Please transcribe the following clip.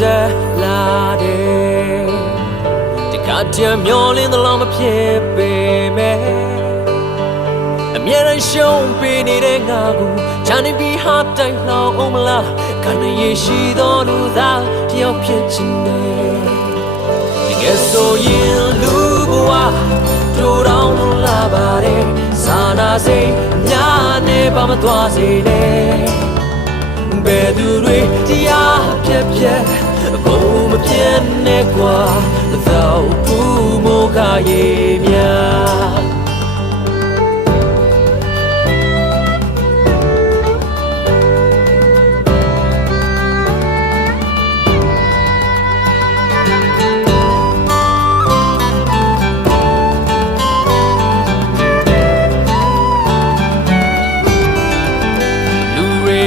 တက်လာတယ်တခါတည်းမျောလင်းသလားမဖြစ်ပေမဲ့အမြဲတမ်းရှုံးပေးနေတဲ့ငါကိုချမ်းနေပြီးဟာတိုက်လောင်အောင်မလားခဏရရှိသောလူသားတယောက်ဖြစ်ချင်တယ်တကယ်ဆိုရင်လူဘဝတို့တောင်လာပါတယ်စာနာစိတ်များနေပါမသွားစေနဲ့ဘယ်သူတွေတရားပြက်ပြက်အကုန်မပြတ်နဲ့ကွာသောက်ဘူးမိုးခါရေများ